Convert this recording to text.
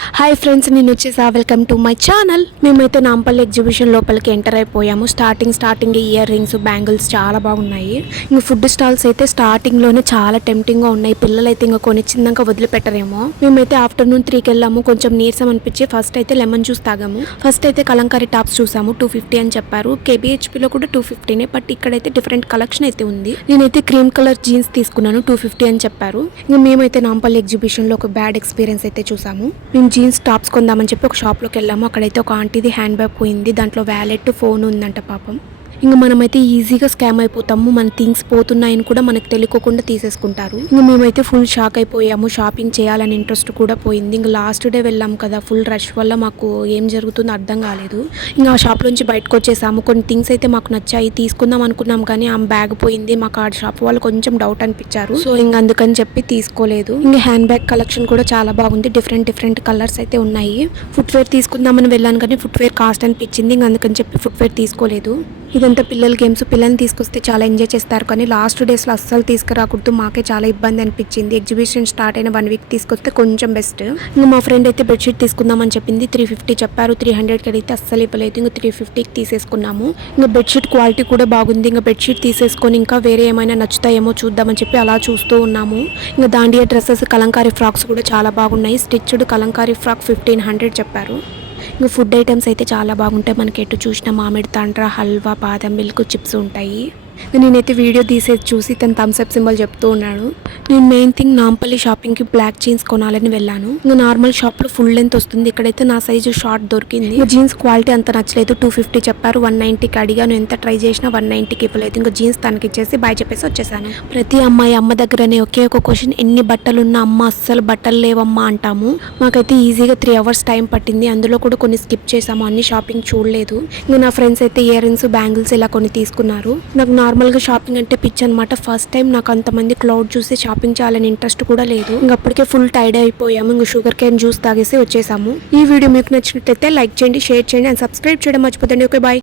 Hi friends, నేను వచ్చేసా welcome to my channel. మేమైతే నాంపల్లి ఎగ్జిబిషన్ లోపలికి ఎంటర్ అయిపోయాము. స్టార్టింగ్ ఇయర్ రింగ్స్, బ్యాంగిల్స్ చాలా బాగున్నాయి. ఇంకా ఫుడ్ స్టాల్స్ అయితే స్టార్టింగ్లోనే చాలా టెంప్టింగ్గా ఉన్నాయి. పిల్లలు అయితే ఇంకా కొనిచ్చిందాక వదిలిపెట్టరేమో. మేమైతే ఆఫ్టర్నూన్ 3కి వెళ్ళాము. కొంచెం నీరసం అనిపించి ఫస్ట్ అయితే లెమన్ జ్యూస్ తాగాము. ఫస్ట్ అయితే కలంకారీ టాప్స్ చూసాము. 250 అని చెప్పారు. కేబిహెచ్పిలో కూడా 250నే, బట్ ఇక్కడైతే డిఫరెంట్ కలెక్షన్ అయితే ఉంది. నేనైతే క్రీమ్ కలర్ జీన్స్ తీసుకున్నాను. 250 అని చెప్పారు. ఇంకా మేమైతే నాంపల్లి ఎగ్జిబిషన్లో ఒక బ్యాడ్ ఎక్స్పీరియన్స్ అయితే చూసాము. మేము జీన్స్ టాప్స్ కొందామని చెప్పి ఒక షాప్లోకి వెళ్ళాము. అక్కడైతే ఒక ఆంటీది హ్యాండ్ బ్యాగ్ పోయింది. దాంట్లో వ్యాలెట్, ఫోన్ ఉందంట పాపం. ఇంకా మనమైతే ఈజీగా స్కామ్ అయిపోతాము. మన థింగ్స్ పోతున్నాయని కూడా మనకు తెలియకుండా తీసేసుకుంటారు. ఇంకా మేమైతే ఫుల్ షాక్ అయిపోయాము. షాపింగ్ చేయాలని ఇంట్రెస్ట్ కూడా పోయింది. ఇంకా లాస్ట్ డే వెళ్ళాము కదా, ఫుల్ రష్ వల్ల మాకు ఏం జరుగుతుందో అర్థం కాలేదు. ఇంకా ఆ షాప్ నుంచి బయటకు వచ్చేసాము. కొన్ని థింగ్స్ అయితే మాకు నచ్చాయి, తీసుకుందాం అనుకున్నాం, కానీ ఆ బ్యాగ్ పోయింది. మాకు ఆ షాప్ వాళ్ళు కొంచెం డౌట్ అనిపించారు. సో ఇంకా అందుకని చెప్పి తీసుకోలేదు. ఇంకా హ్యాండ్ బ్యాగ్ కలెక్షన్ కూడా చాలా బాగుంది. డిఫరెంట్ కలర్స్ అయితే ఉన్నాయి. ఫుట్వేర్ తీసుకుందామని వెళ్ళాను, కానీ ఫుట్వేర్ కాస్ట్ అనిపించింది. ఇంకా అందుకని చెప్పి ఫుట్వేర్ తీసుకోలేదు. ఇదంతా పిల్లల గేమ్స్. పిల్లల్ని తీసుకొస్తే చాలా ఎంజాయ్ చేస్తారు, కానీ లాస్ట్ డేస్లో అస్సలు తీసుకురాకూడదు. మాకే చాలా ఇబ్బంది అనిపించింది. ఎగ్జిబిషన్ స్టార్ట్ అయిన 1 వీక్ తీసుకొస్తే కొంచెం బెస్ట్. ఇంకా మా ఫ్రెండ్ అయితే బెడ్షీట్ తీసుకుందామని చెప్పింది. 350 చెప్పారు. 300కి అడిగితే అస్సలు ఇవ్వలేదు. ఇంకా 350కి తీసేసుకున్నాము. ఇంకా బెడ్షీట్ క్వాలిటీ కూడా బాగుంది. ఇంకా బెడ్షీట్ తీసేసుకొని ఇంకా వేరే ఏమైనా నచ్చుతాయేమో చూద్దామని చెప్పి అలా చూస్తూ ఉన్నాము. ఇంకా దాండియా డ్రెస్సెస్, కలంకారీ ఫ్రాక్స్ కూడా చాలా బాగున్నాయి. స్టిచ్డ్ కలంకారీ ఫ్రాక్ 1500 చెప్పారు. ఇంకా ఫుడ్ ఐటమ్స్ అయితే చాలా బాగుంటాయి. మనకి ఎటు చూసిన మామిడి తాండ్ర, హల్వా, బాదం మిల్క్, చిప్స్ ఉంటాయి. నేనైతే వీడియో తీసేది చూసి తను థమ్స్అప్ సింబల్ చెప్తూ ఉన్నాడు. నేను మెయిన్ థింగ్ నాంపల్లి షాపింగ్కి బ్లాక్ జీన్స్ కొనాలని వెళ్ళాను. ఇంకా నార్మల్ షాప్లో ఫుల్ లెంత్ వస్తుంది. ఇక్కడైతే నా సైజు షార్ట్ దొరికింది. ఇంకా జీన్స్ క్వాలిటీ అంత నచ్చలేదు. 250 చెప్పారు. 190కి అడిగాను. ఎంత ట్రై చేసినా 190కి ఇవ్వలేదు. ఇంకా జీన్స్ తనకి ఇచ్చేసి బాయ్ చెప్పేసి వచ్చేసాను. ప్రతి అమ్మాయి అమ్మ దగ్గరనే ఒకే ఒక క్వశ్చన్, ఎన్ని బట్టలు ఉన్నా అమ్మ అస్సలు బట్టలు లేవమ్మా అంటాము. మాకైతే ఈజీగా 3 అవర్స్ టైం పట్టింది. అందులో కూడా కొన్ని స్కిప్ చేసాము. అన్ని షాపింగ్ చూడలేదు. ఇంకా నా ఫ్రెండ్స్ అయితే ఇయర్ రింగ్స్, బ్యాంగిల్స్ ఇలా కొన్ని తీసుకున్నారు. నాకు నార్మల్గా షాపింగ్ అంటే పిచ్చి అనమాట. ఫస్ట్ టైం నాకు అంతమంది క్లౌడ్ చూసి షాపింగ్ చేయాలని ఇంట్రెస్ట్ కూడా లేదు. ఇంకా అప్పటికే ఫుల్ టైర్డ్ అయిపోయాము. ఇంకా షుగర్ కేన్ జ్యూస్ తాగేసి వచ్చేసాము. ఈ వీడియో మీకు నచ్చినట్లయితే లైక్ చేయండి, షేర్ చేయండి అండ్ సబ్స్క్రైబ్ చేయడం మర్చిపోతండి. Okay, bye.